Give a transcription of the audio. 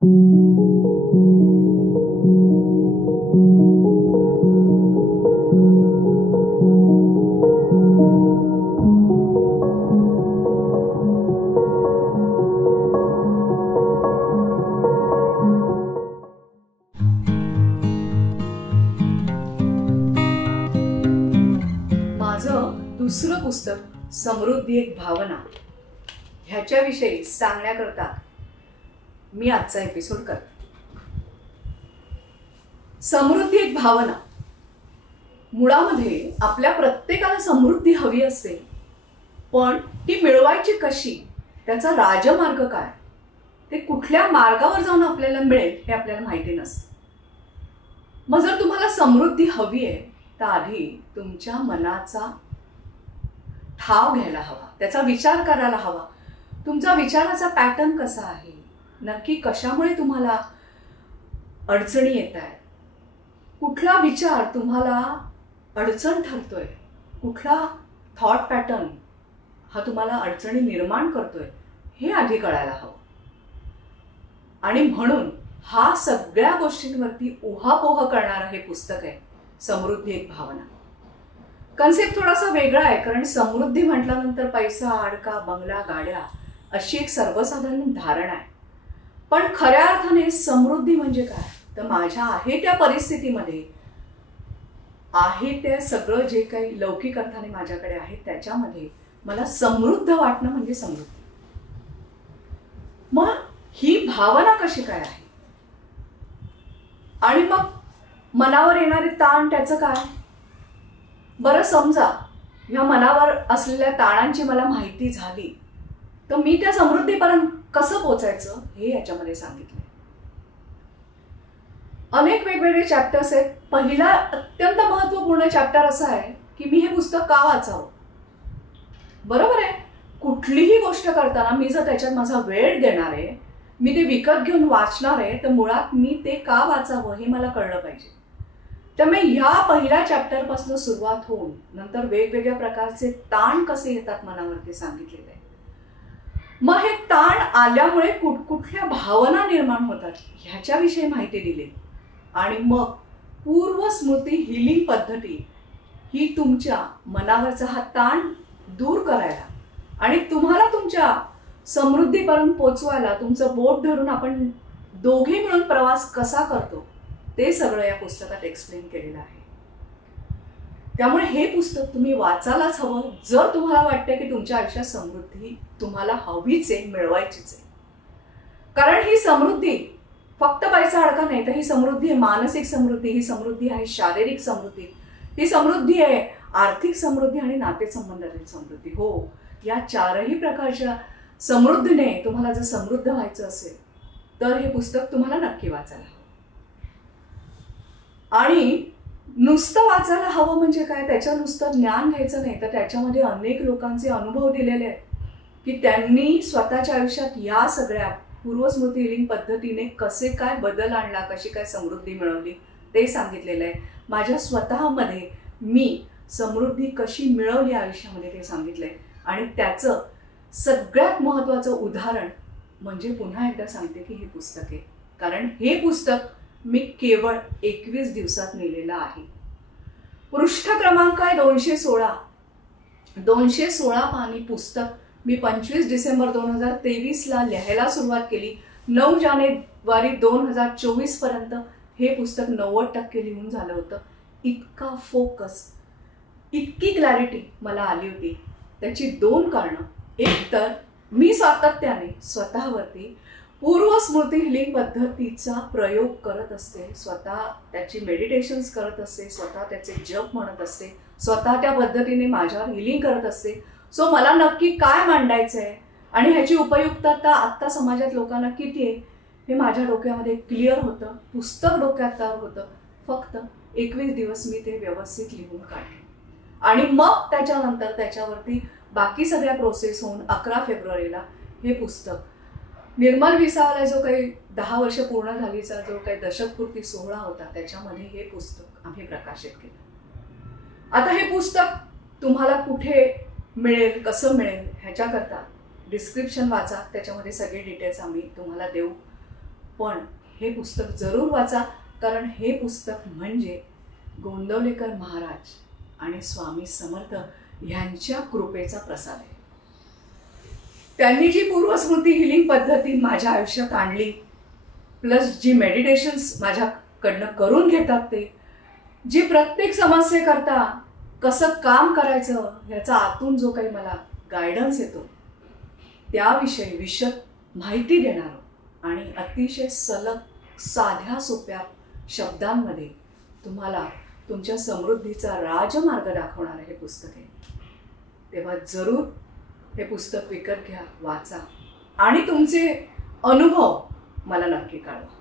दुसरं पुस्तक समृद्धी एक भावना ह्याच्याविषयी सांगण्याकरता मी आजचा एपिसोड करते. समृद्धी एक भावना. मुळामध्ये आपल्या प्रत्येकाला समृद्धी हवी असते, पण ती मिळवायची कशी, त्याचा राजमार्ग काय, ते कुठल्या मार्गावर जाऊन आपल्याला मिळेल हे आपल्याला माहिती नसतं. मग जर तुम्हाला समृद्धी हवी आहे तर आधी तुमच्या मनाचा ठाव घ्यायला हवा, त्याचा विचार करायला हवा. तुमचा विचाराचा पॅटर्न कसा आहे, नक्की कशामुळे तुम्हाला अडचणी येत आहेत, कुठला विचार तुम्हाला अडचण ठरतोय, कुठला थॉट पॅटर्न हा तुम्हाला अडचणी निर्माण करतोय, हे आधी कळायला हवं. आणि म्हणून हा सगळ्या गोष्टींवरती उहापोह करणारं हे पुस्तक आहे समृद्धी एक भावना. कन्सेप्ट थोडासा वेगळा आहे, कारण समृद्धी म्हटल्यानंतर पैसा, अडका, बंगला, गाड्या अशी एक सर्वसाधारण धारणा आहे. पण खऱ्या अर्थाने समृद्धी म्हणजे काय, तर माझ्या आहे त्या परिस्थितीमध्ये, आहे ते सगळं जे काही लौकिक अर्थाने माझ्याकडे आहे त्याच्यामध्ये मला समृद्ध वाटणं म्हणजे समृद्धी. मग ही भावना कशी काय आहे, आणि मग मनावर येणारे ताण त्याचं काय. बरं, समजा ह्या मनावर असलेल्या ताणांची मला माहिती झाली तर मी त्या समृद्धीपर्यंत कसं पोचायचं हे याच्यामध्ये सांगितलंय. अनेक वेगवेगळे चॅप्टर्स आहेत. पहिला अत्यंत महत्वपूर्ण चॅप्टर असा आहे की मी हे पुस्तक का वाचावं. बरोबर आहे, कुठलीही गोष्ट करताना मी जर त्याच्यात माझा वेळ देणार आहे, मी ते विकत घेऊन वाचणार आहे, तर मुळात मी ते का वाचावं हे मला कळलं पाहिजे. त्यामुळे ह्या पहिल्या चॅप्टर पासून सुरुवात होऊन नंतर वेगवेगळ्या प्रकारचे ताण कसे येतात मनावरती सांगितलेले आहे. मग हे ताण आल्यामुळे कुठकुठल्या भावना निर्माण होतात ह्याच्याविषयी माहिती दिली. आणि मग पूर्व स्मृती हिलिंग पद्धती ही तुमच्या मनावरचा हा ताण दूर करायला आणि तुम्हाला तुमच्या समृद्धीपर्यंत पोचवायला तुमचं बोट धरून आपण दोघे मिळून प्रवास कसा करतो ते सगळं या पुस्तकात एक्सप्लेन केलेलं आहे. त्यामुळे हे पुस्तक तुम्ही वाचायलाच हवं जर तुम्हाला वाटतं की तुमच्या आयुष्यात समृद्धी तुम्हाला हवीच आहे, मिळवायचीच आहे. कारण ही समृद्धी फक्त पैसा अडका नाही, तर ही समृद्धी आहे मानसिक समृद्धी, ही समृद्धी आहे शारीरिक समृद्धी, ही समृद्धी आहे आर्थिक समृद्धी आणि नातेसंबंधातील समृद्धी. हो, या चारही प्रकारच्या समृद्धीने तुम्हाला जर समृद्ध व्हायचं असेल तर हे पुस्तक तुम्हाला नक्की वाचायला हवं. आणि नुसतं वाचायला हवं म्हणजे काय, त्याचं नुसतं ज्ञान घ्यायचं नाही, तर त्याच्यामध्ये अनेक लोकांचे अनुभव दिलेले आहेत की त्यांनी स्वतःच्या आयुष्यात या सगळ्या पूर्वस्मृती हिलिंग पद्धतीने कसे काय बदल आणला, कशी काय समृद्धी मिळवली ते सांगितलेलं आहे. माझ्या स्वतःमध्ये मी समृद्धी कशी मिळवली आयुष्यामध्ये ते सांगितलंय. आणि त्याचं सगळ्यात महत्त्वाचं उदाहरण म्हणजे पुन्हा एकदा सांगते की हे पुस्तक आहे. कारण हे पुस्तक मी केवळ 21 दिवसात लिहिलेलं आहे. पृष्ठ क्रमांक आहे 216. 216 पानी पुस्तक मी 25 डिसेंबर 2023ला लिहायला सुरुवात केली. 9 जानेवारी 2024 पर्यंत हे पुस्तक 90% लिहून झालं होतं. इतका फोकस, इतकी क्लॅरिटी मला आली होती. त्याची 2 कारणं. एक तर मी सातत्याने स्वतःवरती पूर्व स्मृती हिलिंग पद्धतीचा प्रयोग करत असते, स्वतः त्याची मेडिटेशन्स करत असते, स्वतः त्याचे जप म्हणत असते, स्वतः त्या पद्धतीने माझ्यावर हिलिंग करत असते. सो मला नक्की काय मांडायचं आहे आणि ह्याची उपयुक्तता आत्ता समाजात लोकांना किती आहे हे माझ्या डोक्यामध्ये क्लिअर होतं. पुस्तक डोक्यात तयार होतं. फक्त 21 दिवस मी ते व्यवस्थित लिहून काढले आणि मग त्याच्यानंतर त्याच्यावरती बाकी सगळ्या प्रोसेस होऊन 11 फेब्रुवारीला हे पुस्तक निर्मल विसावाला जो काही 10 वर्ष पूर्ण झालीचा जो काही दशकपूर्ती सोहळा होता त्याच्यामध्ये हे पुस्तक आम्ही प्रकाशित केलं. आता हे पुस्तक तुम्हाला कुठे मिळेल, कसं मिळेल ह्याच्याकरता डिस्क्रिप्शन वाचा, त्याच्यामध्ये सगळे डिटेल्स आम्ही तुम्हाला देऊ. पण हे पुस्तक जरूर वाचा, कारण हे पुस्तक म्हणजे गोंदवलेकर महाराज आणि स्वामी समर्थ यांच्या कृपेचा प्रसाद आहे. त्यांनी जी पूर्वस्मृती हिलिंग पद्धती माझ्या आयुष्यात आणली, प्लस जी मेडिटेशन्स माझ्याकडनं करून घेतात ते, जी प्रत्येक समस्येकरता कसं काम करायचं ह्याचा आतून जो काही मला गायडन्स येतो, त्याविषयी विशद माहिती देणारं आणि अतिशय सलग साध्या सोप्या शब्दांमध्ये तुम्हाला तुमच्या समृद्धीचा राजमार्ग दाखवणारं हे पुस्तक आहे. तेव्हा जरूर हे पुस्तक विकत घ्या, वाचा आणि तुमचे अनुभव मला नक्की कळवा.